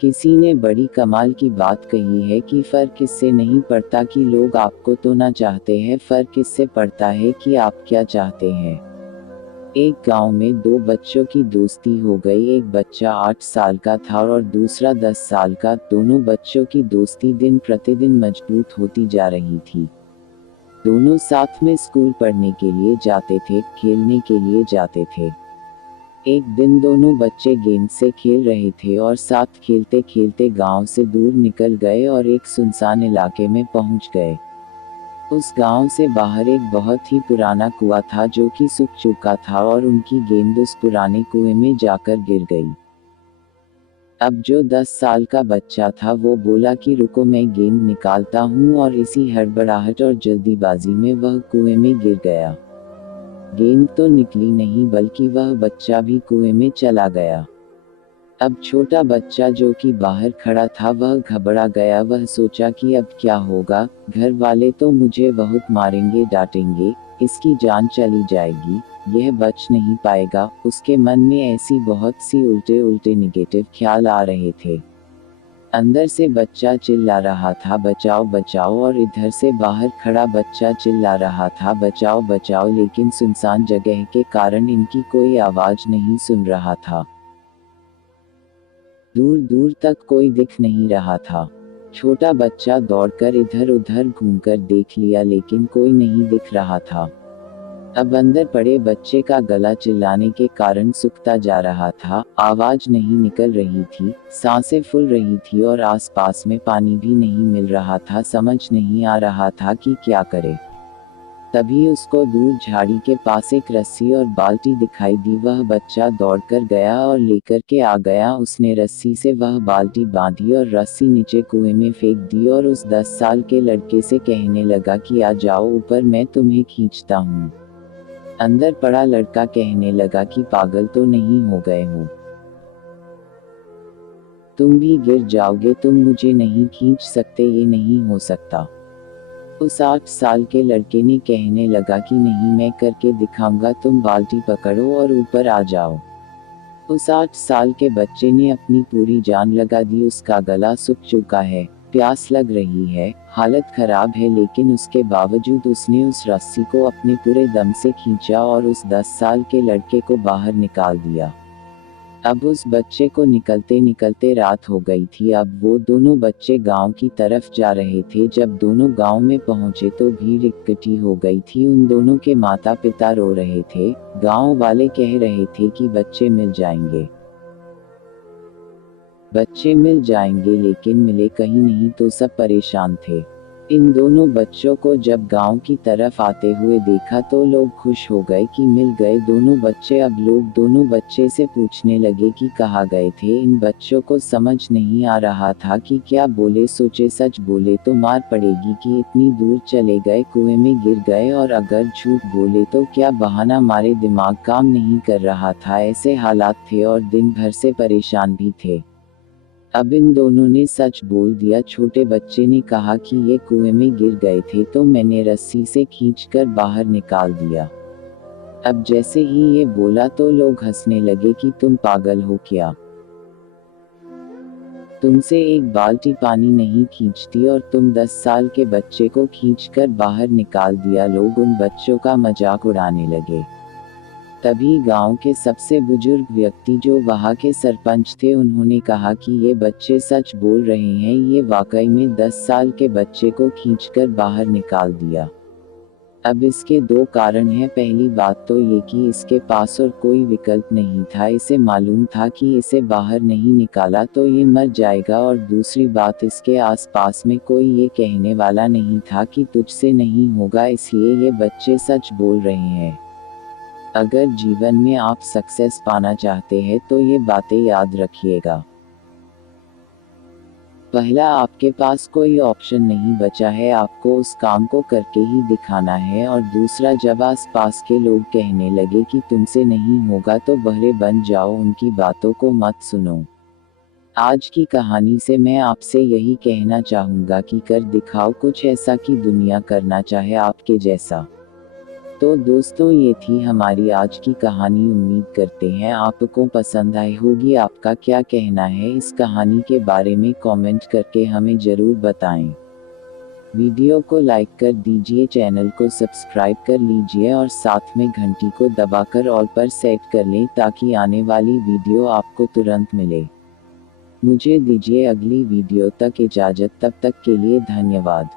किसी ने बड़ी कमाल की बात कही है कि फर्क इससे नहीं पड़ता कि लोग आपको तो ना चाहते हैं, फर्क इससे पड़ता है कि आप क्या चाहते हैं। एक गांव में दो बच्चों की दोस्ती हो गई। एक बच्चा 8 साल का था और दूसरा 10 साल का। दोनों बच्चों की दोस्ती दिन प्रतिदिन मजबूत होती जा रही थी। दोनों साथ में स्कूल पढ़ने के लिए जाते थे, खेलने के लिए जाते थे। एक दिन दोनों बच्चे गेंद से खेल रहे थे और साथ खेलते खेलते गांव से दूर निकल गए और एक सुनसान इलाके में पहुंच गए। उस गांव से बाहर एक बहुत ही पुराना कुआं था जो कि सूख चुका था और उनकी गेंद उस पुराने कुएं में जाकर गिर गई। अब जो 10 साल का बच्चा था वो बोला कि रुको, मैं गेंद निकालता हूँ, और इसी हड़बड़ाहट और जल्दीबाजी में वह कुएं में गिर गया। गेंद तो निकली नहीं बल्कि वह बच्चा भी कुएं में चला गया। अब छोटा बच्चा जो कि बाहर खड़ा था वह घबरा गया। वह सोचा कि अब क्या होगा, घर वाले तो मुझे बहुत मारेंगे डांटेंगे, इसकी जान चली जाएगी, यह बच नहीं पाएगा। उसके मन में ऐसी बहुत सी उल्टे उल्टे निगेटिव ख्याल आ रहे थे। अंदर से बच्चा चिल्ला रहा था बचाओ बचाओ, और इधर से बाहर खड़ा बच्चा चिल्ला रहा था बचाओ बचाओ, लेकिन सुनसान जगह के कारण इनकी कोई आवाज नहीं सुन रहा था। दूर दूर तक कोई दिख नहीं रहा था। छोटा बच्चा दौड़कर इधर उधर घूमकर देख लिया लेकिन कोई नहीं दिख रहा था। अब अंदर पड़े बच्चे का गला चिल्लाने के कारण सूखता जा रहा था, आवाज नहीं निकल रही थी, सांसें फूल रही थी और आसपास में पानी भी नहीं मिल रहा था। समझ नहीं आ रहा था कि क्या करे। तभी उसको दूर झाड़ी के पास एक रस्सी और बाल्टी दिखाई दी। वह बच्चा दौड़कर गया और लेकर के आ गया। उसने रस्सी से वह बाल्टी बांधी और रस्सी नीचे कुएं में फेंक दी और उस 10 साल के लड़के से कहने लगा कि आ जाओ ऊपर, मैं तुम्हें खींचता हूँ। अंदर पड़ा लड़का कहने लगा कि पागल तो नहीं हो गए हो, तुम भी गिर जाओगे, तुम मुझे नहीं खींच सकते, ये नहीं हो सकता। उस 8 साल के लड़के ने कहने लगा कि नहीं, मैं करके दिखाऊंगा, तुम बाल्टी पकड़ो और ऊपर आ जाओ। उस 8 साल के बच्चे ने अपनी पूरी जान लगा दी। उसका गला सूख चुका है, प्यास लग रही है, हालत खराब है, लेकिन उसके बावजूद उसने उस रस्सी को अपने पूरे दम से खींचा और उस 10 साल के लड़के को बाहर निकाल दिया। अब उस बच्चे को निकलते निकलते रात हो गई थी। अब वो दोनों बच्चे गांव की तरफ जा रहे थे। जब दोनों गांव में पहुंचे तो भीड़ इकट्ठी हो गई थी। उन दोनों के माता पिता रो रहे थे। गांव वाले कह रहे थे कि बच्चे मिल जाएंगे, बच्चे मिल जाएंगे, लेकिन मिले कहीं नहीं। तो सब परेशान थे। इन दोनों बच्चों को जब गांव की तरफ आते हुए देखा तो लोग खुश हो गए कि मिल गए दोनों बच्चे। अब लोग दोनों बच्चे से पूछने लगे कि कहाँ गए थे। इन बच्चों को समझ नहीं आ रहा था कि क्या बोले। सोचे सच बोले तो मार पड़ेगी कि इतनी दूर चले गए, कुएं में गिर गए, और अगर झूठ बोले तो क्या बहाना मारे। दिमाग काम नहीं कर रहा था, ऐसे हालात थे और दिन भर से परेशान भी थे। अब इन दोनों ने सच बोल दिया। छोटे बच्चे ने कहा कि ये कुएं में गिर गए थे तो मैंने रस्सी से खींचकर बाहर निकाल दिया। अब जैसे ही ये बोला तो लोग हंसने लगे कि तुम पागल हो क्या, तुमसे एक बाल्टी पानी नहीं खींचती और तुम 10 साल के बच्चे को खींचकर बाहर निकाल दिया। लोग उन बच्चों का मजाक उड़ाने लगे। तभी गांव के सबसे बुजुर्ग व्यक्ति जो वहां के सरपंच थे, उन्होंने कहा कि ये बच्चे सच बोल रहे हैं, ये वाकई में 10 साल के बच्चे को खींचकर बाहर निकाल दिया। अब इसके दो कारण हैं। पहली बात तो ये कि इसके पास और कोई विकल्प नहीं था, इसे मालूम था कि इसे बाहर नहीं निकाला तो ये मर जाएगा, और दूसरी बात, इसके आसपास में कोई ये कहने वाला नहीं था कि तुझसे नहीं होगा, इसलिए ये बच्चे सच बोल रहे हैं। अगर जीवन में आप सक्सेस पाना चाहते हैं तो ये बातें याद रखिएगा। पहला, आपके पास कोई ऑप्शन नहीं बचा है, आपको उस काम को करके ही दिखाना है। और दूसरा, जब आस-पास के लोग कहने लगे कि तुमसे नहीं होगा तो बहरे बन जाओ, उनकी बातों को मत सुनो। आज की कहानी से मैं आपसे यही कहना चाहूँगा कि कर दिखाओ कुछ ऐसा कि दुनिया करना चाहे आपके जैसा। तो दोस्तों, ये थी हमारी आज की कहानी। उम्मीद करते हैं आपको पसंद आई होगी। आपका क्या कहना है इस कहानी के बारे में कमेंट करके हमें ज़रूर बताएं। वीडियो को लाइक कर दीजिए, चैनल को सब्सक्राइब कर लीजिए और साथ में घंटी को दबाकर ऑल पर सेट कर लें ताकि आने वाली वीडियो आपको तुरंत मिले। मुझे दीजिए अगली वीडियो तक इजाज़त, तब तक के लिए धन्यवाद।